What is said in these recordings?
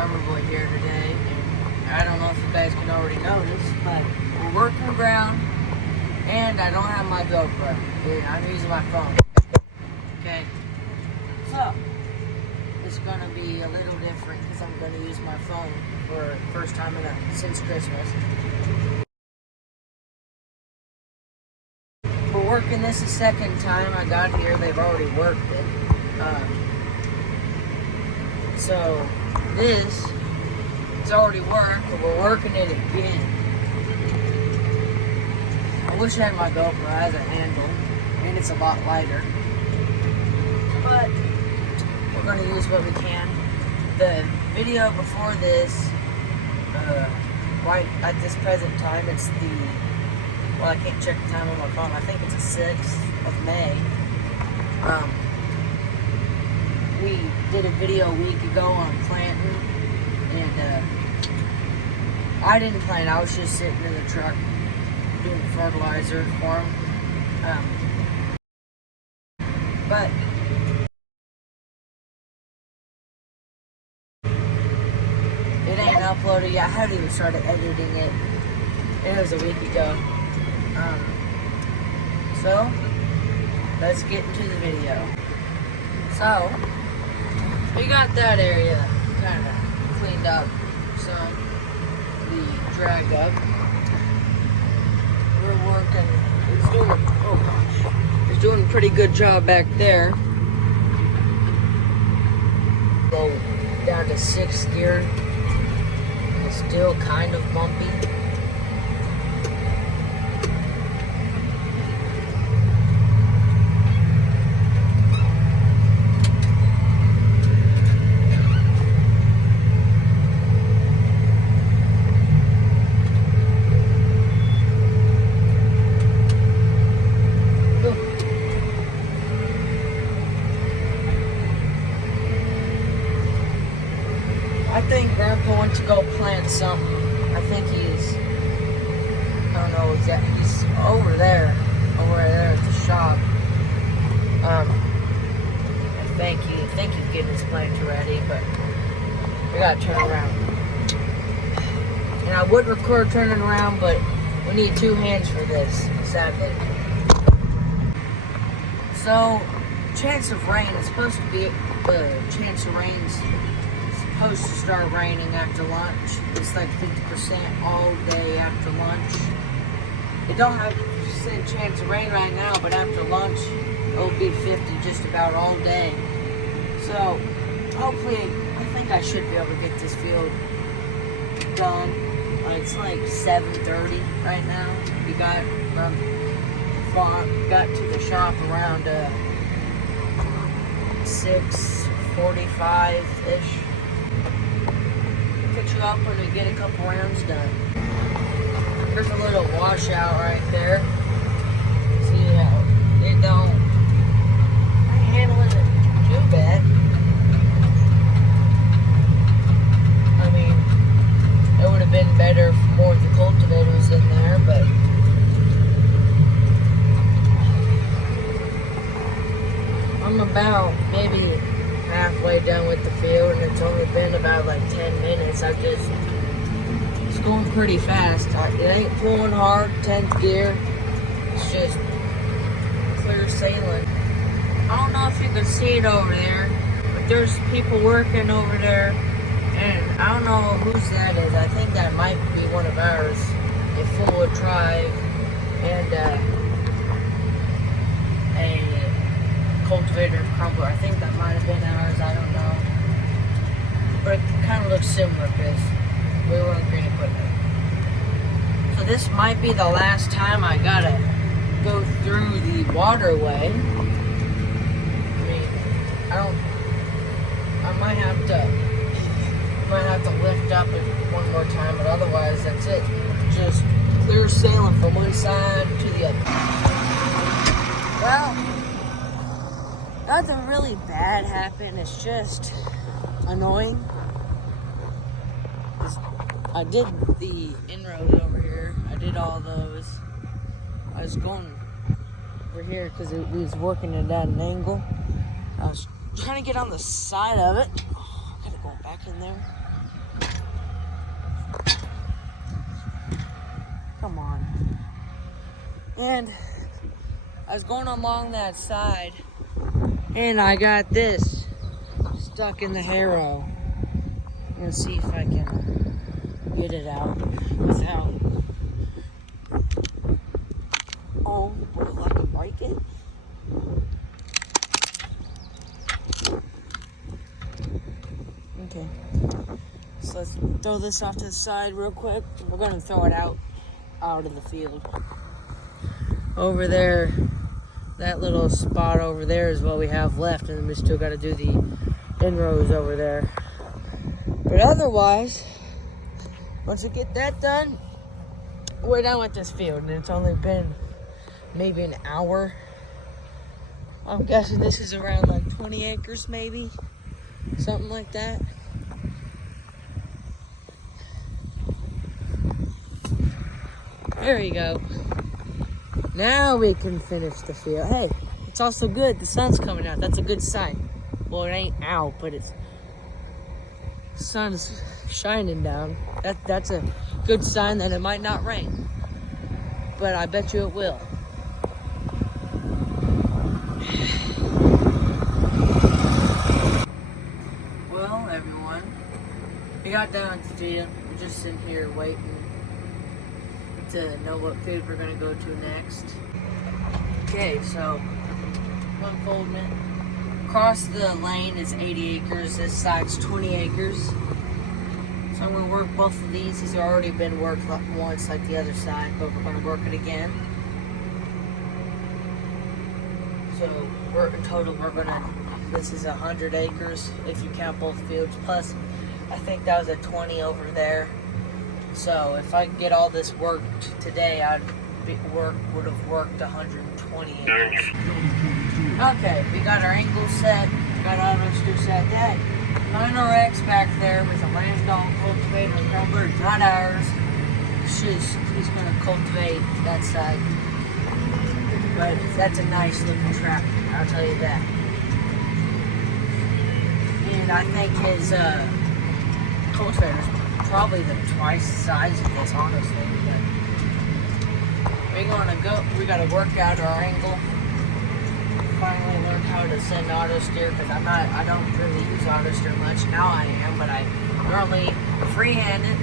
Farmer Boy here today, and I don't know if you guys can already notice, but we're working ground, and I don't have my GoPro. I'm using my phone. Okay, so it's gonna be a little different because I'm gonna use my phone for the first time since Christmas. We're working this the second time I got here. They've already worked it. So this it's already worked, but we're working it again. I wish I had my GoPro. It has a handle, and it's a lot lighter. But we're going to use what we can. The video before this, right at this present time, it's I can't check the time on my phone. I think it's the 6th of May. We did a video a week ago on planting, and I didn't plant. I was just sitting in the truck doing fertilizer for them. But it ain't uploaded yet. I haven't even started editing it. It was a week ago. So let's get into the video. So we got that area kind of cleaned up, some the drag up. We're working. It's doing a pretty good job back there. Go down to 6th gear. It's still kind of bumpy. I think Grandpa went to go plant something. I think I don't know exactly, he's over there at the shop. I think he's getting his plant ready, but we gotta turn around. And I would record turning around, but we need 2 hands for this, sadly. So, chance of rain, it's supposed to be, chance of rain's supposed to start raining after lunch. It's like 50% all day after lunch. It don't have a chance of rain right now, but after lunch it'll be 50 just about all day. So hopefully, I think I should be able to get this field done. It's like 7:30 right now. We got to the shop around 6:45-ish. Catch you up when we get a couple rounds done. There's a little washout right there. See how it don't handle it too bad. I mean, it would have been better if more of the cultivator was in there, but I'm about maybe halfway done with the field, and it's only been about like 10 minutes. It's going pretty fast. It ain't pulling hard, 10th gear. It's just clear sailing. I don't know if you can see it over there, but there's people working over there, and I don't know whose that is. I think that might be one of ours, a full drive, and a cultivator and crumbler. I think that might have been ours, I don't know. But it kind of looks similar because we were on green equipment. So this might be the last time I gotta go through the waterway. I mean, I might have to lift up it one more time, but otherwise that's it. Just clear sailing from one side to the other. Well, nothing really bad happened. It's just annoying. I did the inroads over here. I did all those. I was going over here because it was working at an angle. I was trying to get on the side of it. Oh, I gotta go back in there. Come on. And I was going along that side, and I got this stuck in the harrow. I'm gonna see if I can get it out without. Oh, will I can break it? Okay. So let's throw this off to the side real quick. We're gonna throw it out of the field. Over there, that little spot over there is what we have left, and then we still got to do the inrows over there. But otherwise, once we get that done, we're done with this field, and it's only been maybe an hour. I'm guessing this is around like 20 acres, maybe something like that. There you go. Now we can finish the field. Hey, it's also good. The sun's coming out. That's a good sign. Well, it ain't out, but the sun's shining down. That's a good sign that it might not rain. But I bet you it will. Well, everyone, we got done with the field. We're just sitting here waiting to know what field we're gonna go to next. Okay, so unfoldment. Across the lane is 80 acres. This side's 20 acres. So I'm gonna work both of these. These have already been worked once, like the other side, but we're gonna work it again. So in total, this is 100 acres if you count both fields. Plus, I think that was a 20 over there. So if I get all this worked today, would have worked 120 acres. Okay, we got our angle set, got auto steer set. That 9RX back there with a Lansdowne cultivator and Crowbird, not ours. He's gonna cultivate that side. But that's a nice looking tractor, I'll tell you that. And I think his cultivator's probably twice the size of this, honestly. But we gotta work out our angle. Finally learned how to send auto steer, because I don't really use auto steer much. Now I am, but I normally freehand it.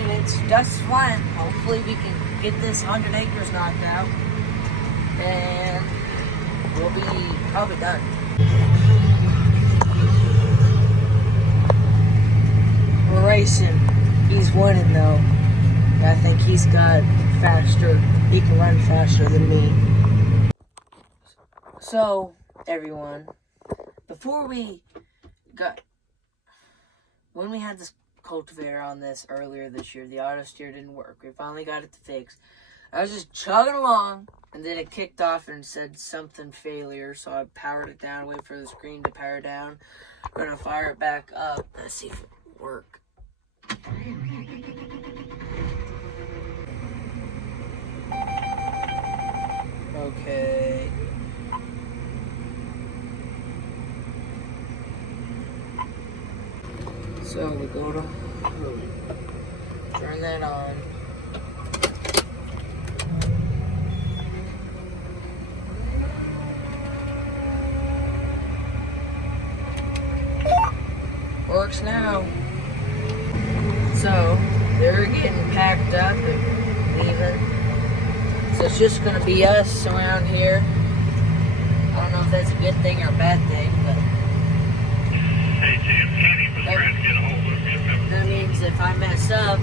And that's fine. Hopefully we can get this 100 acres knocked out. And we'll be probably done. We're racing. He's winning though. I think he's got faster. He can run faster than me. So, everyone, when we had this cultivator on this earlier this year, the auto steer didn't work. We finally got it fixed. I was just chugging along, and then it kicked off and said something failure, so I powered it down, wait for the screen to power down. We're gonna fire it back up. Let's see if it will work. Okay. So we go to turn that on. Works now. So they're getting packed up and leaving. So it's just gonna be us around here. I don't know if that's a good thing or a bad thing, but hey Jim, Kenny was trying to get a hold of you. That means if I mess up,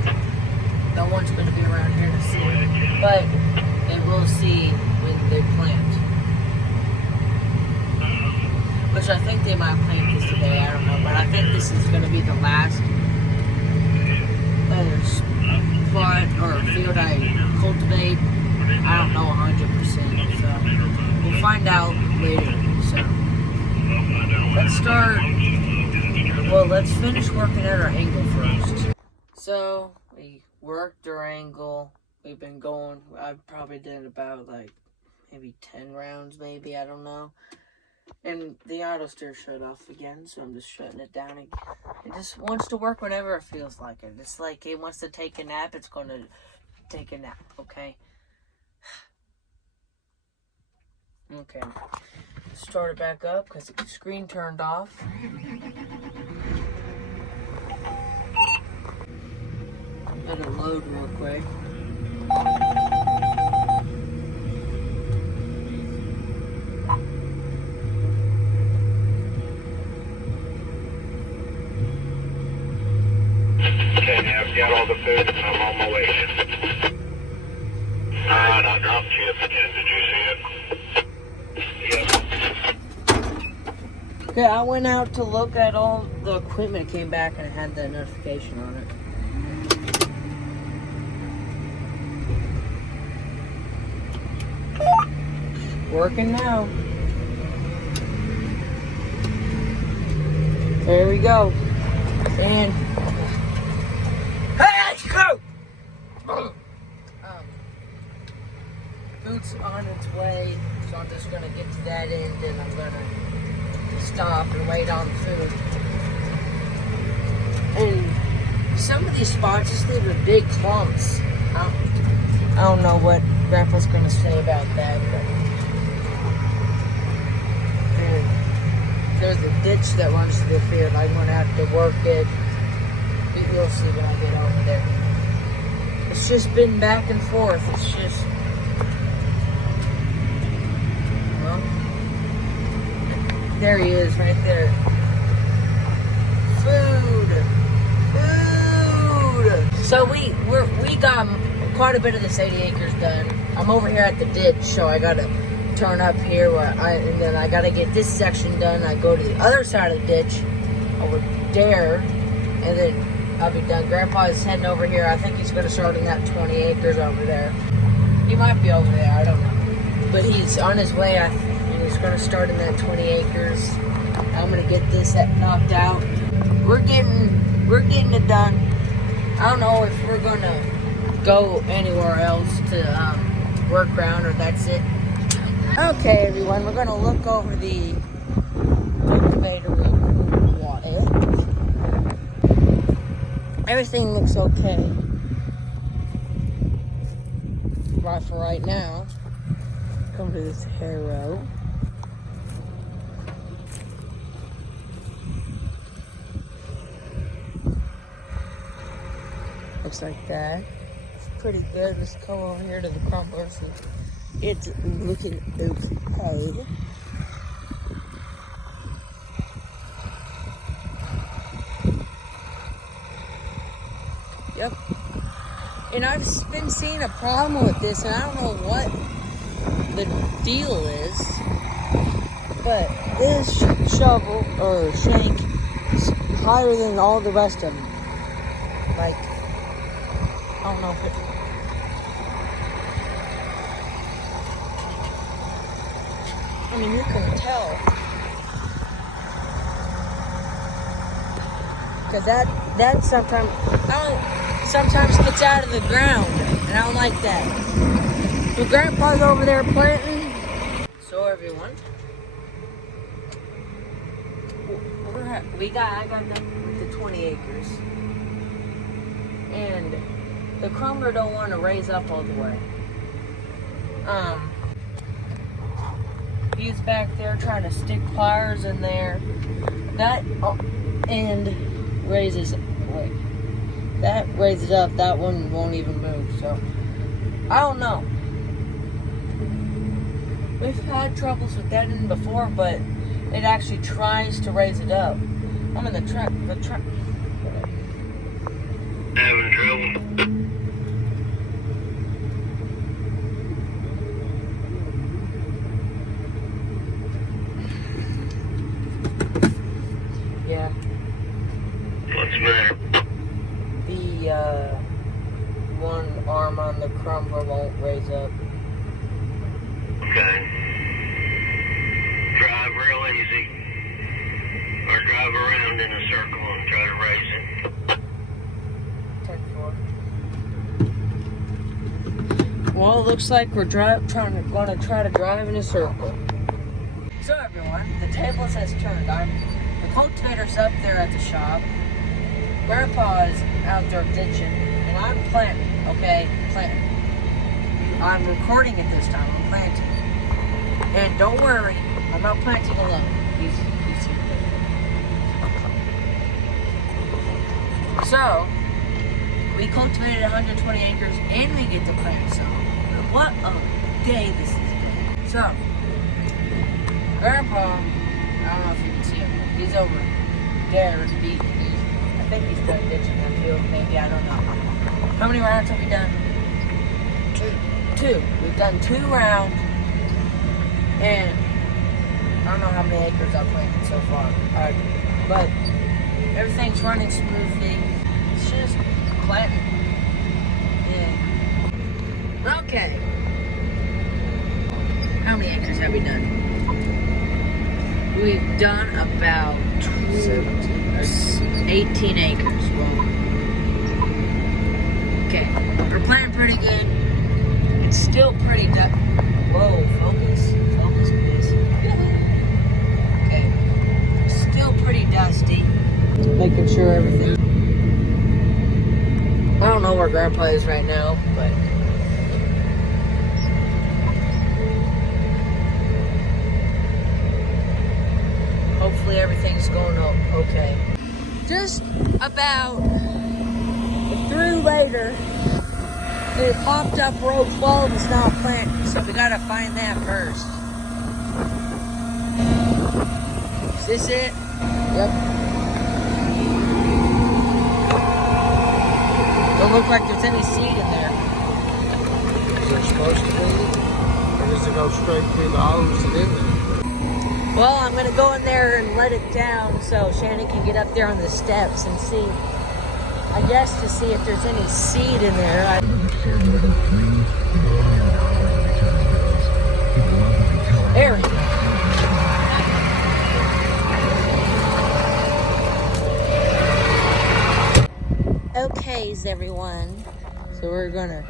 no one's gonna be around here to see it. But they will see when they plant. Which I think they might plant this today, I don't know. But I think this is gonna be the last spot or field I cultivate. I don't know 100%, so we'll find out later. So let's finish working at our angle first. So we worked our angle. We've been going. I probably did about like maybe 10 rounds, maybe, I don't know. And the auto steer shut off again, so I'm just shutting it down again. It just wants to work whenever it feels like it. It's like it wants to take a nap. It's going to take a nap, okay? Okay. Start it back up because the screen turned off. Let it load real quick. Okay, now I've got all the food and I'm on my way. Alright, I dropped you again. Did you see it? Yep. Okay, I went out to look at all the equipment, came back and it had that notification on it. Working now. There we go. And let's go. Food's on its way, so I'm just gonna get to that end and I'm gonna stop and wait on the food. And some of these spots just leave in big clumps. I don't know what Grandpa's gonna say about that, but there's a ditch that runs through the field. I'm gonna have to work it. You'll see when I get over there. It's just been back and forth. It's just, well, there he is, right there. Food. So we got quite a bit of this 80 acres done. I'm over here at the ditch, so I gotta turn up here and then I gotta get this section done. I go to the other side of the ditch over there, and then I'll be done. Grandpa is heading over here. I think he's gonna start in that 20 acres over there. He might be over there, I don't know. But he's on his way, and he's gonna start in that 20 acres. I'm gonna get this knocked out. We're getting it done. I don't know if we're gonna go anywhere else to work around, or that's it. Okay, everyone, we're gonna look over the cultivator water. Everything looks okay. Right for right now. Come to this harrow. Looks like that. It's pretty good. Let's come over here to the crumbler. It's looking okay. Yep. And I've been seeing a problem with this, and I don't know what the deal is, but this shovel or shank is higher than all the rest of them. Like, I don't know if it. I mean, you can tell. Because that sometimes gets out of the ground. And I don't like that. So Grandpa's over there planting. So everyone. I got the 20 acres. And the crumbler don't want to raise up all the way. He's back there trying to stick pliers in there. That end raises, wait, that raises up. That one won't even move. So I don't know. We've had troubles with that end before, but it actually tries to raise it up. I'm in the truck. Having trouble. Yeah. What's the matter? The one arm on the crumbler won't raise up. Okay. Drive real easy. Or drive around in a circle and try to raise it. 10-4. Well, it looks like we're gonna try to drive in a circle. So everyone, the tables has turned. The cultivator's up there at the shop. Grandpa is out there ditching, and I'm planting. Okay, planting. I'm recording it this time. I'm planting. And don't worry, I'm not planting alone. He's here. So, we cultivated 120 acres and we get to plant some. What a day this has been. So, Grandpa, I don't know if you can see him. He's over there. I think he's done ditching that field. Maybe, I don't know. How many rounds have we done? Two. We've done 2 rounds. And I don't know how many acres I've planted so far. But everything's running smoothly. It's just planting. Yeah. Okay. How many acres have we done? We've done about 18 acres. Well, okay. We're planting pretty good. It's still pretty Whoa, focus, please. Okay. Still pretty dusty. Making sure everything. I don't know where Grandpa is right now, but hopefully everything's going okay. Just about through later, it popped up row 12 is not planted, so we gotta find that first. Is this it? Yep. Don't look like there's any seed in there. Is there supposed to be? Or does it go straight through the hose and in there? Well, I'm gonna go in there and let it down so Shannon can get up there on the steps and see. I guess to see if there's any seed in there. There we go. Okays, everyone. So we're gonna.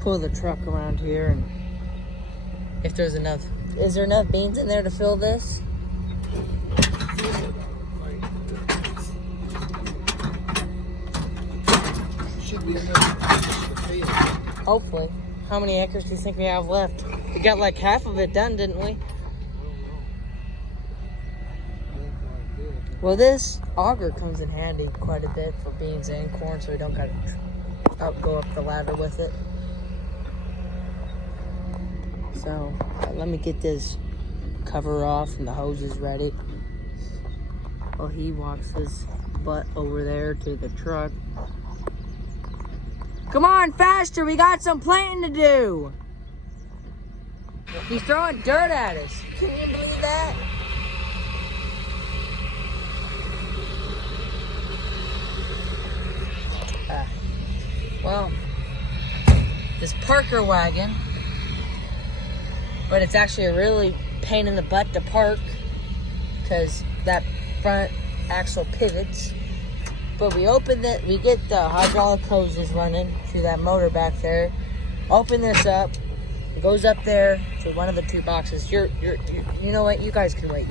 Pull the truck around here and if there's enough. Is there enough beans in there to fill this? Should be enough. Hopefully. How many acres do you think we have left? We got like half of it done, didn't we? Well, this auger comes in handy quite a bit for beans and corn, so we don't got to go up the ladder with it. So, let me get this cover off and the hose is ready. While he walks his butt over there to the truck. Come on, faster! We got some planting to do! He's throwing dirt at us. Can you believe that? Well, this Parker wagon, but it's actually a really pain in the butt to park because that front axle pivots. But we open it, we get the hydraulic hoses running through that motor back there. Open this up, it goes up there to one of the 2 boxes. You know what? You guys can wait.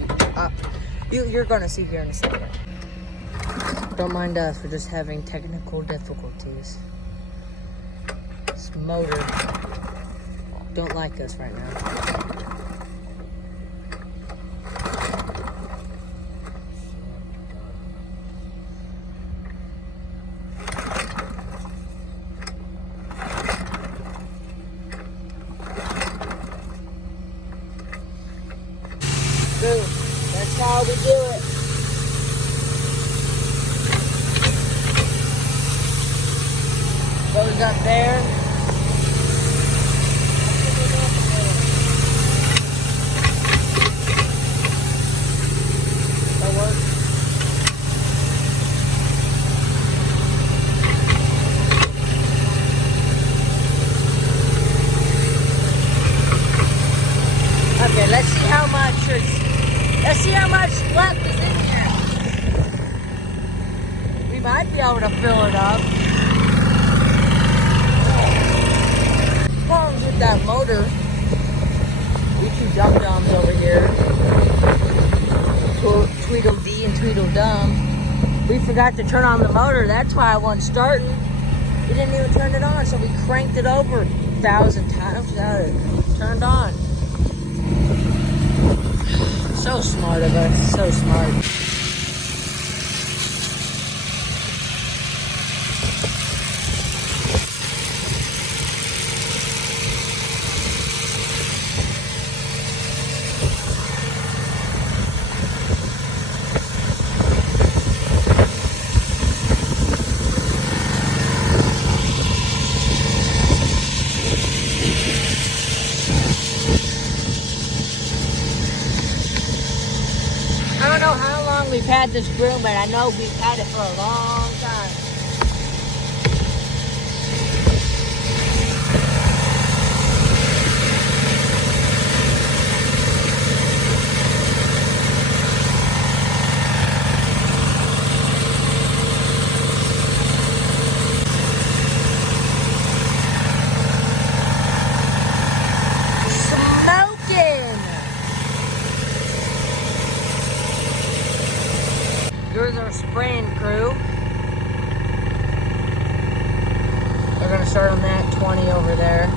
You're gonna see here in a second. Don't mind us for just having technical difficulties. This motor don't like us right now. Boom. That's how we do it. Goes up there. That works. Okay, let's see how much left is in here. We might be able to fill it up. Problems with that motor. We 2 dumb-dumbs over here. Tweedledee and Tweedledum. We forgot to turn on the motor. That's why I wasn't starting. We didn't even turn it on, so we cranked it over 1,000 times without it turned on. So smart of us, so smart. I don't know how long we've had this grill, but I know we've had it for a long time. Smoking! Here's our spraying crew. We're gonna start on that 20 over there.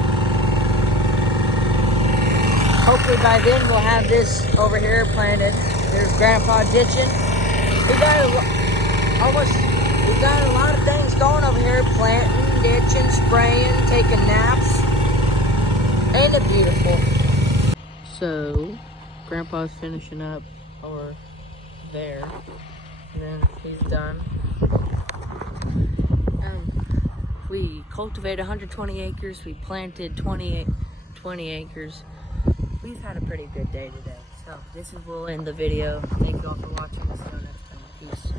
Hopefully by then we'll have this over here planted. There's Grandpa ditching. We got a lot of things going over here. Planting, ditching, spraying, taking naps. Ain't it beautiful? So, Grandpa's finishing up over there. And then he's done. We cultivated 120 acres. We planted 20 acres. We've had a pretty good day today. So this is we'll end the video. Thank you all for watching. See you next time. Peace.